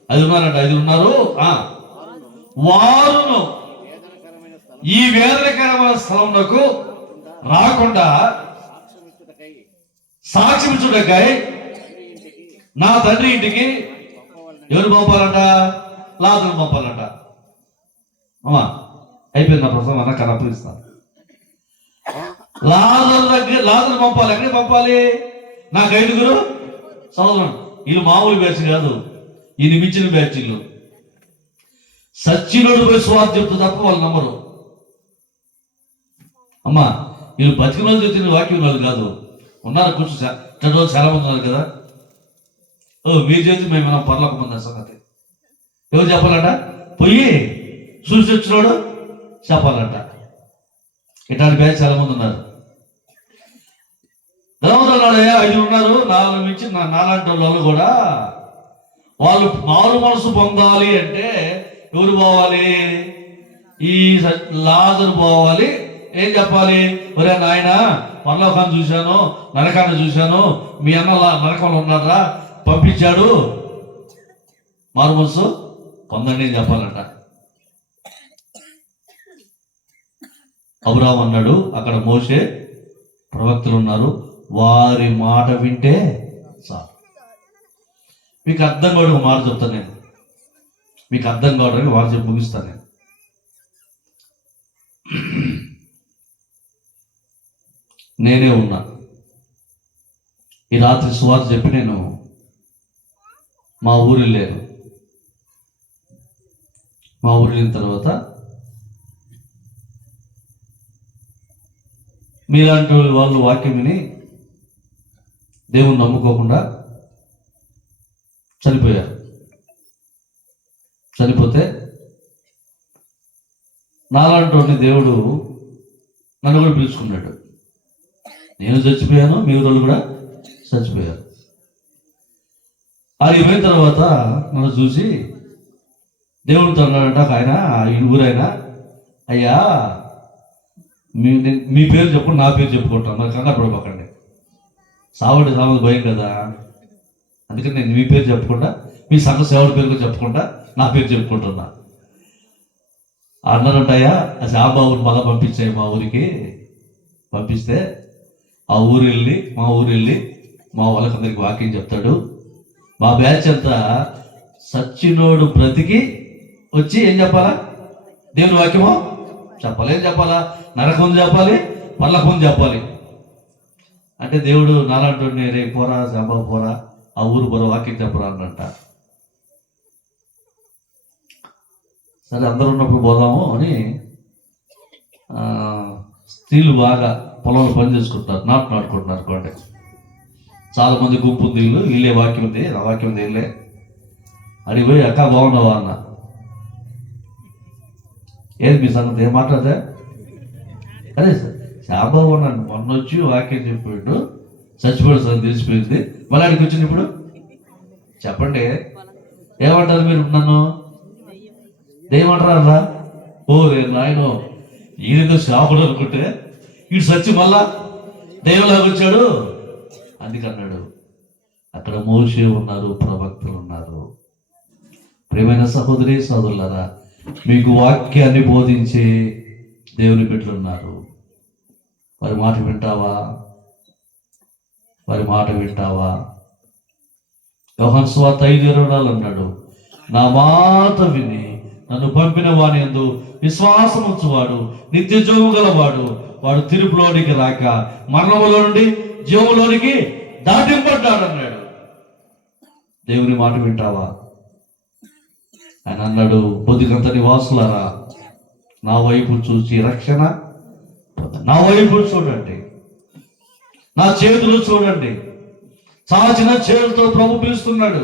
5 ఉన్నారంట, 5 ఉన్నారు. వారును ఈ వేదనకరమైన స్థలంలో రాకుండా సాక్ష్యమిచ్చుటకై నా తండ్రి ఇంటికి ఎవరు పంపాలంట? లాజరును పంపాలంట. అమ్మా, అయిపోయింది నా ప్రసంగం, అన్న కనపడిస్తాను. లాజరు పంపాలి. ఎక్కడికి పంపాలి? నాకు 5 సహోదరులు. వీళ్ళు మామూలు బ్యాచ్ కాదు, ఈయన మించిన బ్యాచ్. వీళ్ళు సచ్చినోడు పోయి స్వార్థ చెప్తూ తప్ప వాళ్ళు నమ్మరు. అమ్మా, వీళ్ళు బతికిన వాళ్ళు చెప్తున్న వాక్యం వాళ్ళు కాదు. ఉన్నారు కూర్చో, చాలా మంది ఉన్నారు కదా. మీరు చేసి మేము పర్లోక మంది సంగతి ఎవరు చెప్పాలంట? పోయి చూసి వచ్చినోడు చెప్పాలంట. ఇట్లాంటి బ్యాచ్ చాలా మంది ఉన్నారు. ధనవంతులు 5 ఉన్నారు, 4 మించి నాలాంటి వాళ్ళు కూడా. వాళ్ళు మారు మనసు పొందాలి అంటే ఎవరు పోవాలి? ఈ లాజరు పోవాలి, ఏం చెప్పాలి? ఒరే నాయన, పరలోకాన్ని చూశాను, నరకాన్ని చూశాను, మీ అన్న నరకంలో ఉన్నారా, పంపించాడు, మారుమనసు పొందండి అని చెప్పాలంట. అబ్రాహాము అన్నాడు, అక్కడ మోషే ప్రవక్తలు ఉన్నారు, వారి మాట వింటే చాలు. మీకు అర్థం కావడం ఒక మాట చెప్తాను నేను, మీకు అర్థం కావడానికి మాట చెప్పి ముగిస్తాను నేను. నేనే ఉన్నా ఈ రాత్రి సువార్త చెప్పి నేను మా ఊరు వెళ్ళాను. మా ఊరు వెళ్ళిన తర్వాత మీలాంటి వాళ్ళు వాక్యం విని దేవుని నమ్ముకోకుండా చనిపోయారు. చనిపోతే నాలాంటి దేవుడు నన్ను కూడా పిలుచుకున్నాడు. నేను చచ్చిపోయాను, మీ ఊరు కూడా చచ్చిపోయారు. అది అయిపోయిన తర్వాత నన్ను చూసి దేవుడితో అన్నాడంట ఆయన, ఈ ఊరైనా, అయ్యా మీ పేరు చెప్పుకుంటే నా పేరు చెప్పుకుంటాను, మరి కంగారు పడిపోకండి, సావడి సామది భయం కదా, అందుకని నేను మీ పేరు చెప్పుకుంటా, మీ సంఘ సేవడి పేరు చెప్పుకుంటా, నా పేరు చెప్పుకుంటున్నా అన్నారంటయ్యా. ఆ శాంబాబుని మళ్ళా పంపించాయి మా ఊరికి. పంపిస్తే మా ఊరు వెళ్ళి మా వాళ్ళకందరికి వాక్యం చెప్తాడు. మా బ్యాచ్ అంతా సచ్చినోడు బ్రతికి వచ్చి ఏం చెప్పాలా? దేవుని వాక్యమో చెప్పాలి. ఏం చెప్పాలా? నరకం చెప్పాలి, పర్లకం చెప్పాలి. అంటే దేవుడు నాలాంటి రే పోరా శాంబాబు పోరా, ఆ ఊరు పోరా, వాక్యం చెప్పరా అన్నంట. సరే అందరూ ఉన్నప్పుడు పోదాము అని స్త్రీలు బాగా పొలంలో పని చేసుకుంటారు, నాటుకుంటున్నారు అనుకోండి. చాలా మంది గుంపు ఉంది, వీళ్ళే వాక్యం ఉంది, ఆ వాక్యం ఉంది వీళ్ళే. అడిగిపోయి అక్క బాగున్నావా అన్న, ఏది మీ సంగతి, ఏం మాట్లాడదా? అదే శాంబాబు అన్నాను, మొన్న వచ్చి వాక్యం చెప్పాడు, చచ్చిపోయాడు సార్ తెలిసిపోయింది, మళ్ళీ అడిగి వచ్చింది ఇప్పుడు చెప్పండి ఏమంటారు మీరు? నన్ను ఏమంటారా? ఓ రే నాయనో, ఈయనతో శాపుడు అనుకుంటే వీడు సచ్చి మళ్ళా దైవంలాగా వచ్చాడు. అందుకన్నాడు. అక్కడ మోషే ఉన్నారు, ప్రవక్తలు ఉన్నారు. ప్రియమైన సహోదరి సహోదరులారా, మీకు వాక్యాన్ని బోధించే దేవుని బిడ్డలు ఉన్నారు. వారి మాట వింటావా? వారి మాట వింటావా? యోహాను సువార్త 5:24 అన్నాడు, నా మాట విని నన్ను పంపిన వాని యందు విశ్వాసం ఉంచువాడు నిత్య జీవము గలవాడు, వాడు తీర్పులోనికి రాక మరణములో నుండి జీవములోనికి దాటింపడ్డాడు అన్నాడు. దేవుని మాట వింటావా? ఆయన అన్నాడు, బొద్దిగంత నివాసులారా, నా వైపు చూసి రక్షణ, నా వైపు చూడండి, నా చేతులు చూడండి. చాచిన చేతులతో ప్రభు పిలుస్తున్నాడు.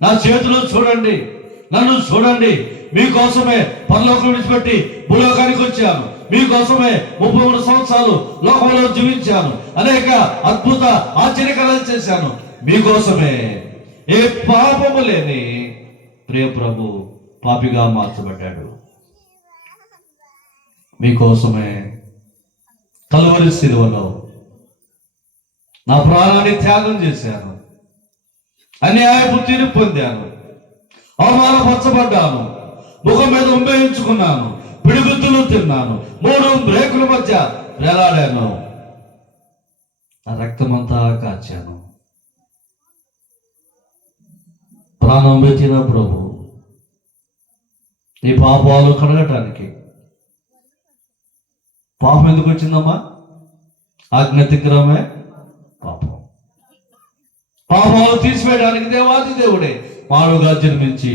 నా చేతులు చూడండి, నన్ను చూడండి. మీకోసమే పరలోకం విడిచిపెట్టి భూలోకానికి వచ్చాను. మీకోసమే 33 సంవత్సరాలు లోకంలో జీవించాను. అనేక అద్భుత ఆశ్చర్యకరాలు చేశాను. మీకోసమే ఏ పాపము లేని ప్రియ ప్రభు పాపిగా మార్చబడ్డాడు. మీకోసమే కలువరి శిలువలో నా ప్రాణాన్ని త్యాగం చేశాను. అన్యాయపు తీర్పు పొందాను, అవమానపరచబడ్డాను, ముఖం మీద ఉమ్మేయించుకున్నాను, పిడిగుద్దులు తిన్నాను, 3 బ్రేకుల మధ్య వేలాడాను, నా రక్తమంతా కాచాను. ప్రాణం పెట్టిన ప్రభు ఈ పాపాలు కడగటానికి. పాపం ఎందుకు వచ్చిందమ్మా? ఆజ్ఞాతిక్రమే పాపం. పాపాలు తీసివేయడానికి దేవాది దేవుడే మానవుగా జన్మించి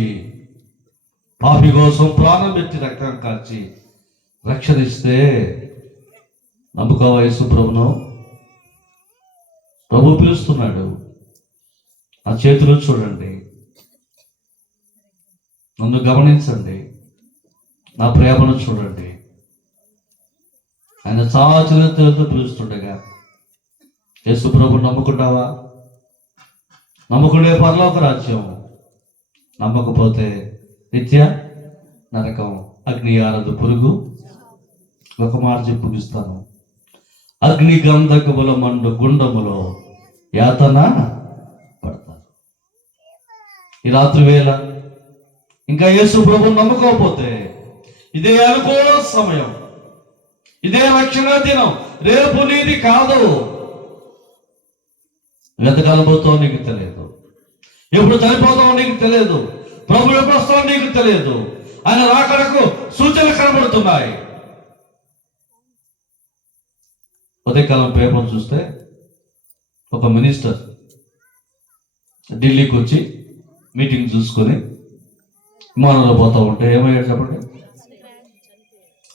పాపి కోసం ప్రాణం పెట్టి రక్తం కాల్చి రక్షణ ఇస్తే నమ్ముకోవా యేసు ప్రభును? ప్రభు పిలుస్తున్నాడు. నా చేతులు చూడండి, నన్ను గమనించండి, నా ప్రేమను చూడండి. ఆయన చాచిన చేతులతో పిలుస్తుండగా యేసు ప్రభు నమ్ముకుంటావా? నమ్ముకునే పరలోక రాజ్యం, నమ్మకపోతే నిత్య నరకం, అగ్ని ఆరదు, పురుగు ఒక మాట చెప్పి ముగిస్తాను. అగ్ని గంధకముల మండు గుండములో యాతన పడతారు. ఈ రాత్రి వేళ ఇంకా యేసు ప్రభు నమ్ముకోకపోతే ఇదే అనుకూల సమయం, ఇదే రక్షణ దినం. రేపు నీది కాదు. ఎంతకాలం పోతావో నీకు తెలియదు, ఎప్పుడు చనిపోతావో నీకు తెలియదు, ప్రభు ఎప్పుడు వస్తావో నీకు తెలియదు. ఆయన రాకడకు సూచనలు కనబడుతున్నాయి. ఉదయకాలం పేపర్ చూస్తే ఒక మినిస్టర్ ఢిల్లీకి వచ్చి మీటింగ్ చూసుకొని విమానంలో పోతా ఉంటే ఏమయ్యాడు చెప్పండి?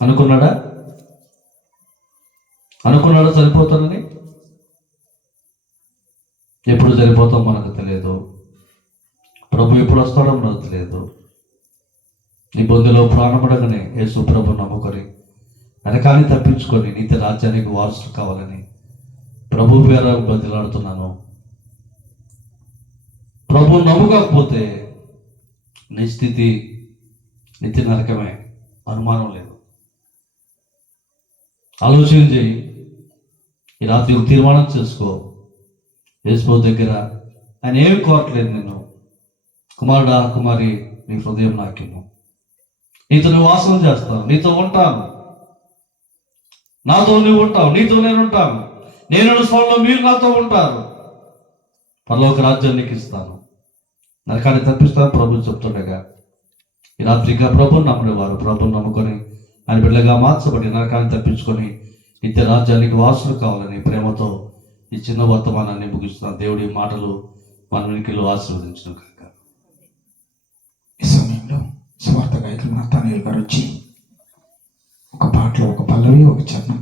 అనుకున్నాడా చనిపోతానని? ఎప్పుడు చనిపోతాం మనకు తెలియదు, ప్రభు ఎప్పుడు వస్తాడో మనకు తెలియదు. నీ బొందులో ప్రాణపడగానే యేసు ప్రభు నమ్ముకొని నరకాన్ని తప్పించుకొని నీతి రాజ్యానికి వారసులు కావాలని ప్రభు పేర బతిలాడుతున్నాను. ప్రభు నమ్ముకోకపోతే నీ స్థితి నిత్య నరకమే, అనుమానం లేదు. ఆలోచన చేయి. ఈ రాత్రి తీర్మానం చేసుకో. యేసు దగ్గర ఆయన ఏమి కోరట్లేదు నిన్ను. కుమారుడా, కుమారి, నీ హృదయం నాకేమో, నీతో నువ్వు వాసన చేస్తాను, నీతో ఉంటాను, నాతో నువ్వు ఉంటావు, నీతో నేను ఉంటాను, నేను స్థలంలో మీరు నాతో ఉంటారు, పరలోక రాజ్యాన్ని నీకు ఇస్తాను, నరకాన్ని తప్పిస్తాను ప్రభు చెప్తుండగా ఈ రాత్రిగా ప్రభుని నమ్మని వారు ప్రభుని నమ్ముకొని ఆయన బిడ్డగా మార్చబడి నరకాన్ని తప్పించుకొని నిత్య రాజ్యానికి వారసులు కావాలని ప్రేమతో ఈ చిన్న వర్తమానాన్ని ముగిస్తున్నాను. దేవుడి మాటలు మన వెనుకలు ఆశీర్వదించును కాక. ఈ సమయంలో స్వార్థ గాయకులు నతానీయులు గారు వచ్చి ఒక పాటలో ఒక పల్లవి, ఒక చరణం